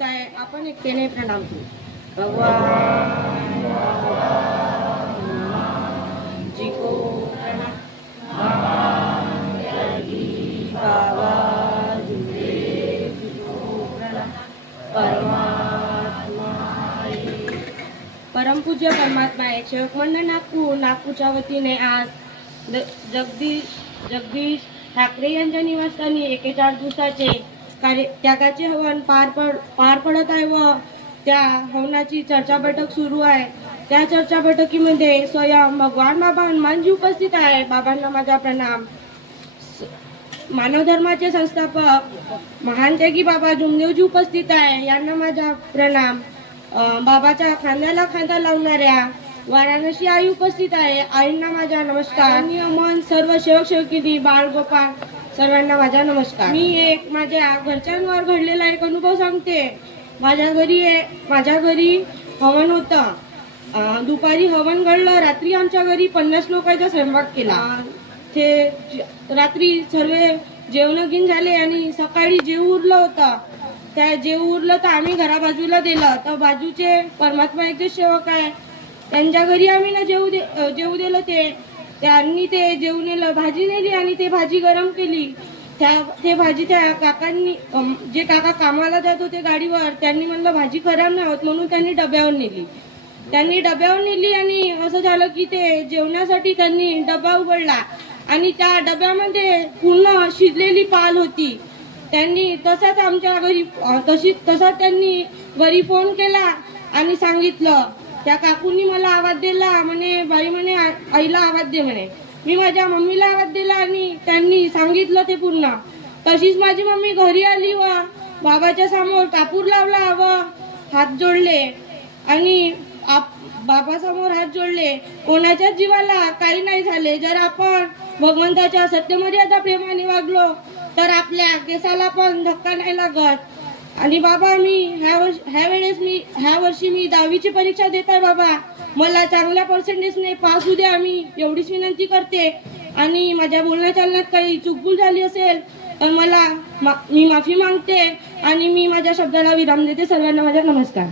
काय आपण एकट्याने प्रणाम करू भगवान जी को प्रणाम बाबा जुले जी को प्रणाम परमात्मा परमपूज्य परमात्मा आहे सेवक मंडळ नागपूर नागपूरच्या वतीने आज द- जगदीश जगदीश ठाकरे कार्य त्यागाचे हवन पार पड पार पडत आहे व त्या हवनाची चर्चा बैठक सुरू आहे. त्या चर्चा बैठकीमध्ये स्वयं भगवान बाबा हनुमानजी उपस्थित आहे बाबांना माझा प्रणाम. मानव धर्माचे संस्थापक महान त्यागी बाबा जुमदेवजी उपस्थित आहे. यांना माझा प्रणाम. बाबाच्या खांद्याला खांदा लावणाऱ्या वाराणसी आई उपस्थित आहे. आईंना माझा नमस्कार. मन सर्व सेवक सेवकिनी बाळ गोपाळ सर्वांना माझा नमस्कार. मी एक माझ्या घरच्यांवर घडलेला एक अनुभव सांगते. माझ्या घरी माझ्या घरी हवन होतं. दुपारी हवन घडलं रात्री आमच्या घरी पन्नास लोकांचा स्वयंपाक केला. ते रात्री सर्व जेवण गिन झाले आणि सकाळी जेव उरलं होतं त्या जेव उरलं तर आम्ही घरा बाजूला दिलं. तर बाजूचे परमात्मा एक जे सेवक आहे त्यांच्या घरी आम्ही ना जेवू दे जेवू दिलं ते. त्यांनी ते जेवू भाजी नेली आणि ते भाजी गरम केली. त्या ते भाजी त्या काकांनी जे काका कामाला जात होते गाडीवर त्यांनी म्हणलं भाजी खराब नाही होत म्हणून त्यांनी डब्यावर नेली. त्यांनी डब्यावर नेली आणि असं झालं की ते जेवणासाठी त्यांनी डबा उघडला आणि त्या डब्यामध्ये पूर्ण शिजलेली पाल होती. त्यांनी तसाच आमच्या घरी तशी तसाच त्यांनी घरी फोन केला आणि सांगितलं त्या काकूंनी मला आवाज दिला म्हणे बाई म्हणे आ- आईला आवाज दे म्हणे. मी माझ्या मम्मीला आवाज दिला आणि त्यांनी सांगितलं ते पूर्ण. तशीच माझी मम्मी घरी आली व बाबाच्या समोर कापूर लावला व हात जोडले. आणि आप बाबासमोर हात जोडले. कोणाच्याच जीवाला काही नाही झाले. जर आपण भगवंताच्या सत्यमर्यादा प्रेमाने वागलो तर आपल्या केसाला पण धक्का नाही लागत. आणि बाबा मी ह्या वर्ष ह्या वेळेस मी ह्या वर्षी मी दहावीची परीक्षा देत आहे बाबा. मला चांगल्या पर्सेंटेजने पास होऊ द्या मी एवढीच विनंती करते. आणि माझ्या बोलण्या चालण्यात काही चुकभूल झाली असेल तर मला मा मी माफी मागते. आणि मी माझ्या शब्दाला विराम देते. सर्वांना माझा नमस्कार.